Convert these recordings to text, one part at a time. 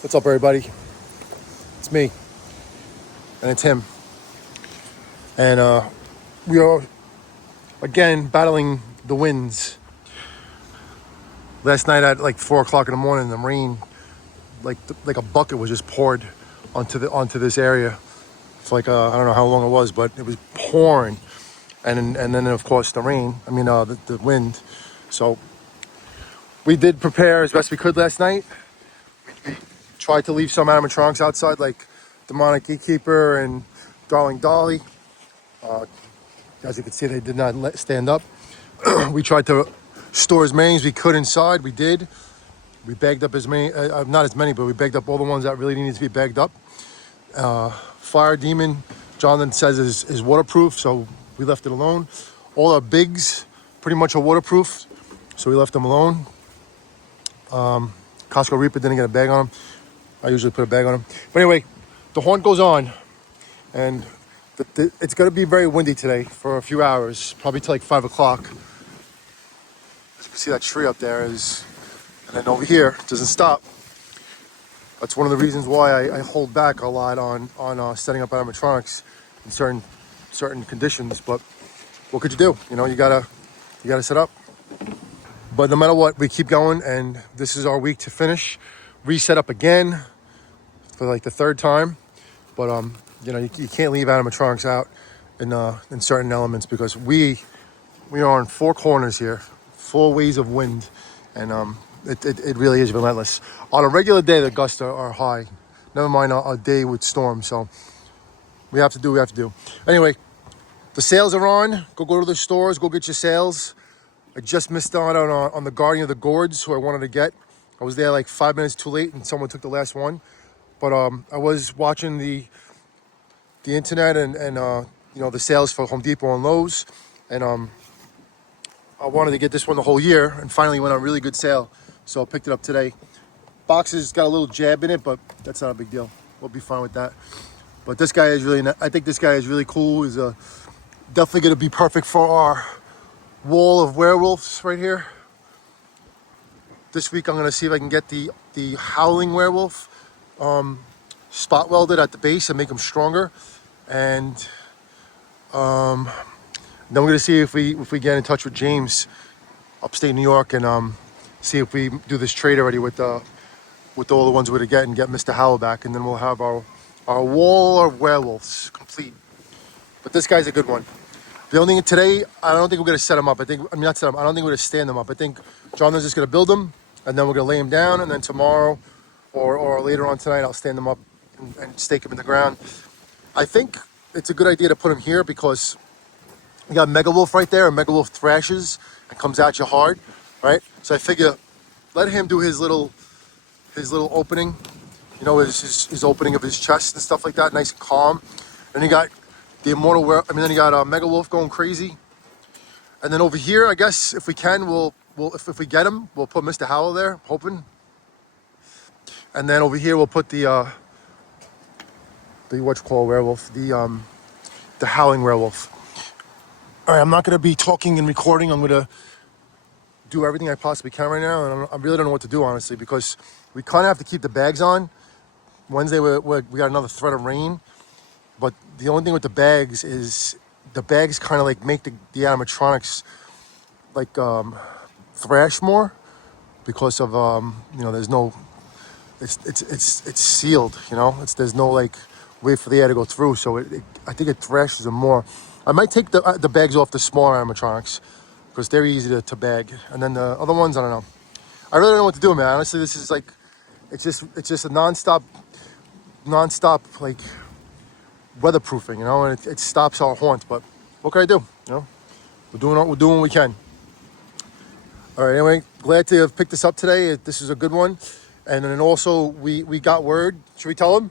What's up, everybody? It's me, and it's him. And we are, again, battling the winds. Last night at like 4 o'clock in the morning, the rain, like a bucket was just poured onto this area. For like, I don't know how long it was, but it was pouring. And then, of course, the rain, the wind. So we did prepare as best we could last night. We tried to leave some animatronics outside, like Demonic Gatekeeper and Darling Dolly. As you can see, they did not stand up. We tried to store as many as we could inside. We did. We bagged up as many, not as many, but we bagged up all the ones that really needed to be bagged up. Fire Demon, Jonathan says is waterproof, so we left it alone. All our bigs pretty much are waterproof, so we left them alone. Costco Reaper didn't get a bag on him. I usually put a bag on him. But anyway, the horn goes on, and it's going to be very windy today for a few hours, probably till like 5 o'clock. As you can see, that tree up there is, and then over here, it doesn't stop. That's one of the reasons why I hold back a lot on setting up animatronics in certain conditions. But what could you do? You gotta set up. But no matter what, we keep going, and this is our week to finish. Reset up again for like the third time. But you can't leave animatronics out in certain elements, because we are on four corners here, four ways of wind, and it really is relentless. On a regular day, the gusts are high. Never mind a day with storm. So we have to do what we have to do. Anyway, the sales are on. Go to the stores. Go get your sales. I just missed out on the Guardian of the Gourds, who I wanted to get. I was there like 5 minutes too late, and someone took the last one. But I was watching the internet and the sales for Home Depot and Lowe's, and I wanted to get this one the whole year, and finally went on a really good sale, so I picked it up today. Box's got a little jab in it, but that's not a big deal. We'll be fine with that. But this guy is I think this guy is really cool. He's definitely going to be perfect for our wall of werewolves right here. This week I'm going to see if I can get the howling werewolf spot welded at the base and make them stronger. And then we're going to see if we get in touch with James, upstate New York, and see if we do this trade already with all the ones we're to get, and get Mr. Howler back, and then we'll have our wall of werewolves complete. But this guy's a good one. The only thing today, I don't think we're going to set them up. I don't think we're going to stand them up. I think Jonathan's just going to build them, and then we're going to lay them down, and then tomorrow or later on tonight, I'll stand them up and stake them in the ground. I think it's a good idea to put them here, because you got Megawolf right there, and Megawolf thrashes and comes at you hard, right? So I figure let him do his little opening, his opening of his chest and stuff like that, nice and calm. And you got the Immortal then you got Megawolf going crazy. And then over here, I guess if we can, we'll if we get him, we'll put Mr. Howler there, hoping. And then over here we'll put the werewolf, the howling werewolf. All right, I'm not going to be talking and recording. I'm going to do everything I possibly can right now, and I really don't know what to do, honestly, because we kind of have to keep the bags on. Wednesday we got another threat of rain, but the only thing with the bags is the bags kind of like make the animatronics like thrash more, because of there's no, it's sealed, there's no like way for the air to go through, so I think it thrashes them more. I might take the bags off the smaller animatronics, because they're easy to bag, and then the other ones, I don't know. I really don't know what to do, man. Honestly, this is like, it's just a non-stop like weatherproofing, and it stops our haunts. But what can I do? We're doing what we can. All right. Anyway, glad to have picked this up today. This is a good one. And then also we got word. Should we tell him?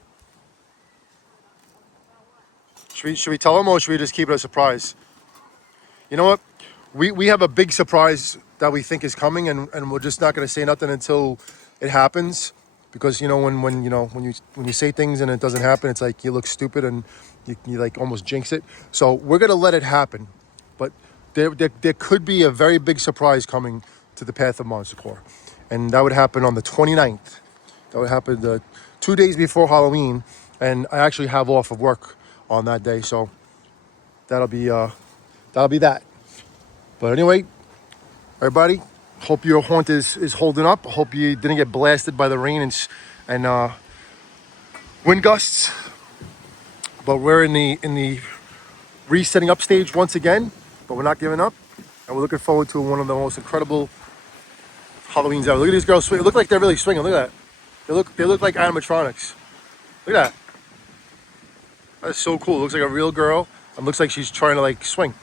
Should we tell him, or should we just keep it a surprise? You know what? We have a big surprise that we think is coming, and we're just not going to say nothing until it happens, because when you say things and it doesn't happen, it's like you look stupid and you like almost jinx it. So we're going to let it happen, but there could be a very big surprise coming to the Path of Monster Corps, and that would happen on the 29th. That would happen 2 days before Halloween, and I actually have off of work on that day, so that'll be that. But anyway, everybody, hope your haunt is holding up. Hope you didn't get blasted by the rain and wind gusts. But we're in the resetting up stage once again, but we're not giving up, and we're looking forward to one of the most incredible Halloweens ever. Look at these girls swing. It look like they're really swinging. Look at that. They look like animatronics. Look at that. That's so cool. It looks like a real girl, and looks like she's trying to like swing.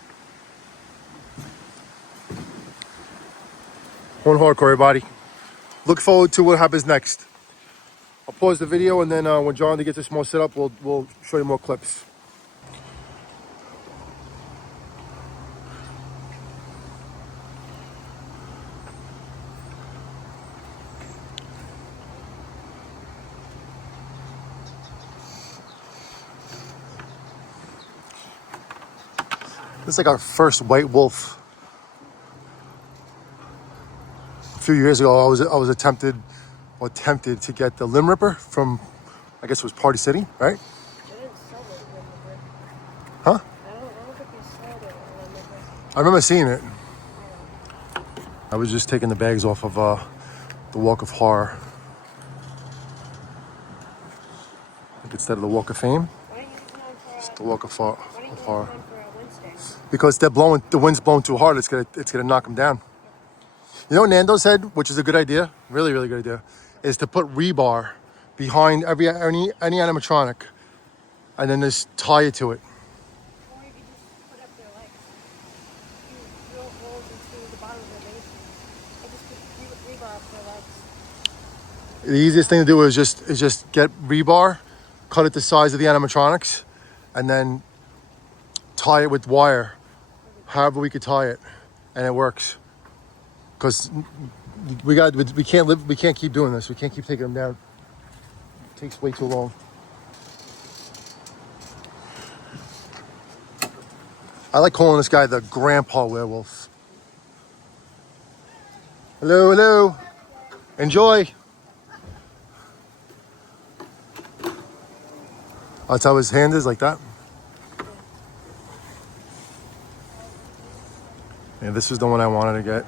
One hardcore, everybody. Look forward to what happens next. I'll pause the video, and then when John gets this more set up, we'll show you more clips. This is like our first white wolf. A few years ago, I was attempted to get the Limb Ripper from, I guess it was Party City, right? They didn't sell it in Limb Huh? I don't think they sold it in Limb. I remember seeing it. I was just taking the bags off of the Walk of Horror. Like instead of the Walk of Fame, Why don't you use one for it's the Walk of Horror. why don't you use one for Wednesday? Because the wind's blowing too hard. It's gonna knock them down. You know what Nando said, which is a good idea, really really good idea, is to put rebar behind any animatronic, and then just tie it to it. Or you could just put up their legs. You drill holes into the bottom of their base and just put rebar up their legs. The easiest thing to do is just get rebar, cut it the size of the animatronics, and then tie it with wire, however we could tie it, and it works. Because we can't keep doing this. We can't keep taking them down. It takes way too long. I like calling this guy the grandpa werewolf. Hello, hello. Enjoy. That's how his hand is, like that. Yeah, this is the one I wanted to get.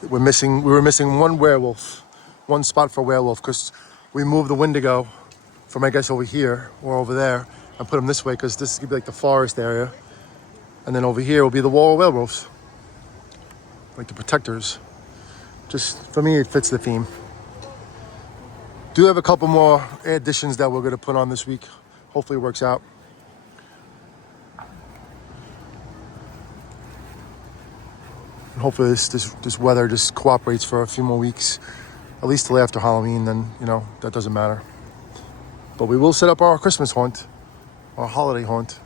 We were missing one werewolf, one spot for werewolf, because we moved the Wendigo from, I guess, over here or over there and put him this way, because this is gonna be like the forest area, and then over here will be the wall of werewolves, like the protectors. Just for me, it fits the theme. Do have a couple more additions that we're gonna put on this week. Hopefully, it works out. Hopefully this weather just cooperates for a few more weeks, at least till after Halloween. Then that doesn't matter. But we will set up our Christmas haunt, our holiday haunt.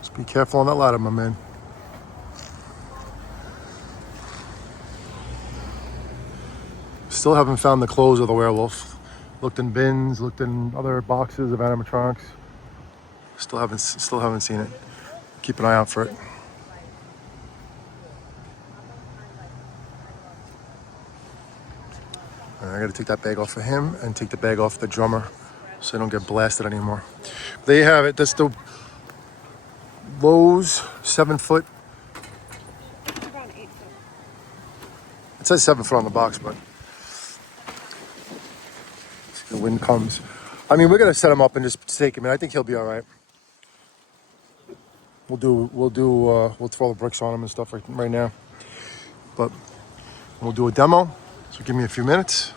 Just be careful on that ladder, my man. Still haven't found the clothes of the werewolf. Looked in bins, looked in other boxes of animatronics. Still haven't seen it. Keep an eye out for it. I gotta take that bag off for him and take the bag off the drummer so they don't get blasted anymore. There you have it. That's the Lowe's 7 foot. It's around 8 foot. It says 7 foot on the box, but the wind comes. I mean, we're gonna set him up and just take him in. I think he'll be all right. We'll throw the bricks on him and stuff right now. But we'll do a demo. So give me a few minutes.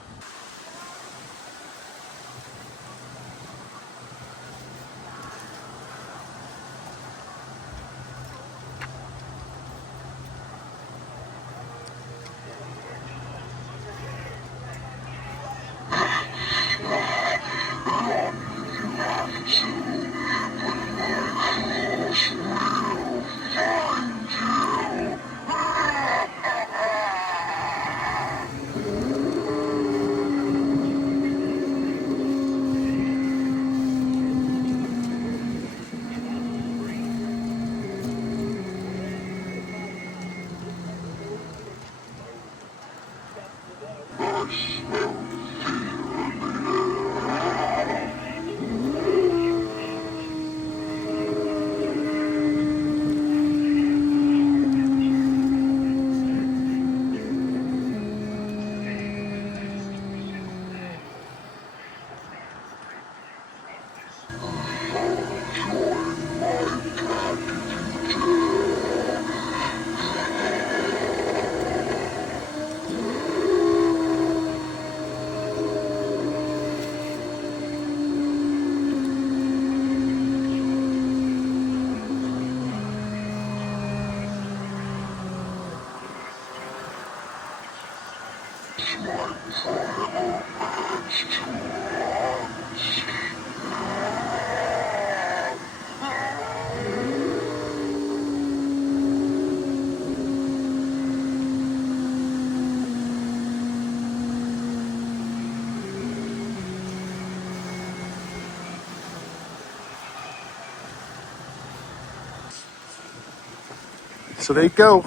So there you go.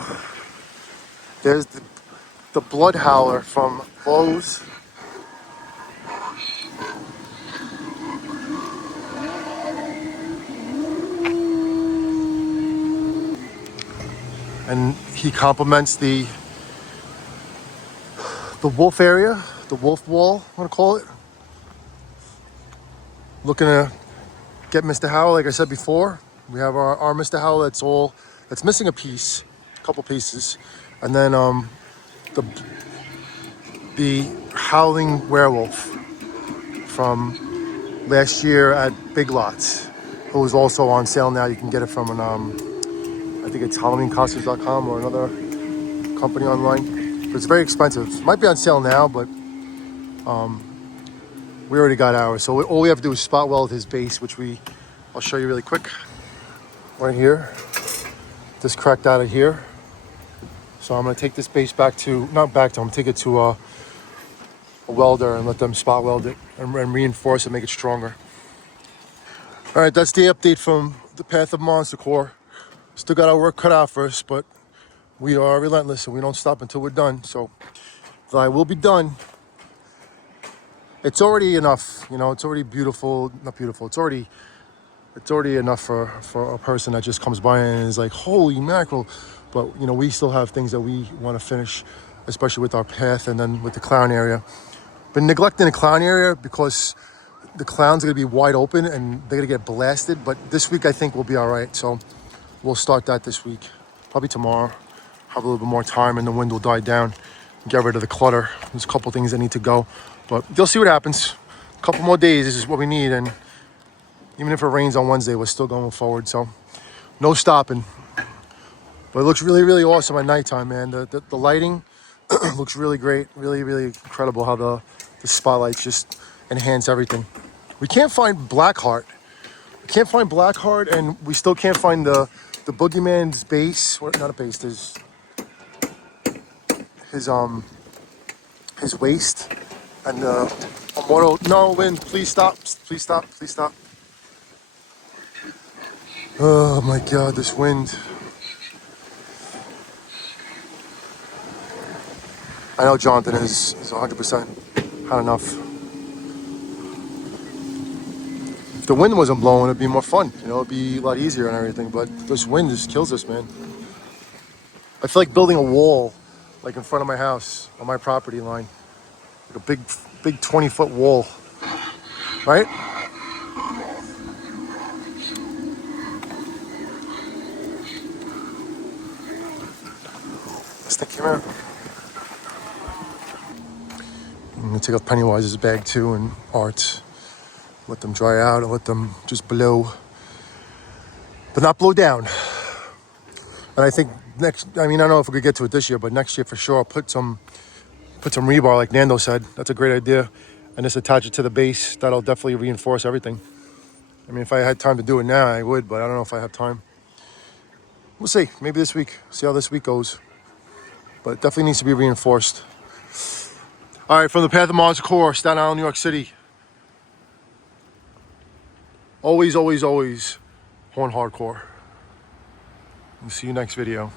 There's the blood howler from Lowe's. And he complements the wolf area, the wolf wall, I'm gonna call it. Looking to get Mr. Howell, like I said before. We have our Mr. Howell that's missing a piece, a couple pieces. And then the the howling werewolf from last year at Big Lots, who is also on sale now. You can get it from an I think it's HalloweenCostumes.com or another company online. But it's very expensive. It might be on sale now, but we already got ours. So all we have to do is spot weld his base, which I'll show you really quick. Right here. Just cracked out of here. So I'm gonna take this base I'm gonna take it to a welder and let them spot weld it and reinforce it, make it stronger. All right, that's the update from the Path of Monster Core. Still got our work cut out for us, but we are relentless and we don't stop until we're done. So I will be done. It's already enough, it's already beautiful, not beautiful, it's already enough for a person that just comes by and is like, holy mackerel. But we still have things that we want to finish, especially with our path and then with the clown area. Been neglecting the clown area because the clown's going to be wide open and they're going to get blasted. But this week I think we'll be all right. So we'll start that this week, probably tomorrow. Have a little bit more time and the wind will die down. Get rid of the clutter. There's a couple things that need to go, but you'll see what happens. A couple more days, this is what we need. And even if it rains on Wednesday, we're still going forward. So no stopping. But it looks really, really awesome at nighttime, man. The lighting looks really great. Really, really incredible how the spotlights just enhance everything. We can't find Blackheart. And we still can't find the Boogeyman's base. Not a base. There's his waist and the immortal. No, wind. Please stop. Please stop. Please stop. Oh my God, this wind. I know Jonathan is 100% had enough. If the wind wasn't blowing, it'd be more fun. It'd be a lot easier and everything. But this wind just kills us, man. I feel like building a wall, like in front of my house on my property line, like a big 20-foot wall, right? This thing came out. I'm gonna take out Pennywise's bag too and Art's. Let them dry out and let them just blow, but not blow down. And I think I don't know if we could get to it this year, but next year for sure, I'll put some rebar like Nando said. That's a great idea. And just attach it to the base. That'll definitely reinforce everything. I mean, if I had time to do it now, I would, but I don't know if I have time. We'll see. Maybe this week. See how this week goes. But it definitely needs to be reinforced. All right, from the Path of Monster Core, Staten Island, New York City. Always, always, always horn hardcore. We'll see you next video.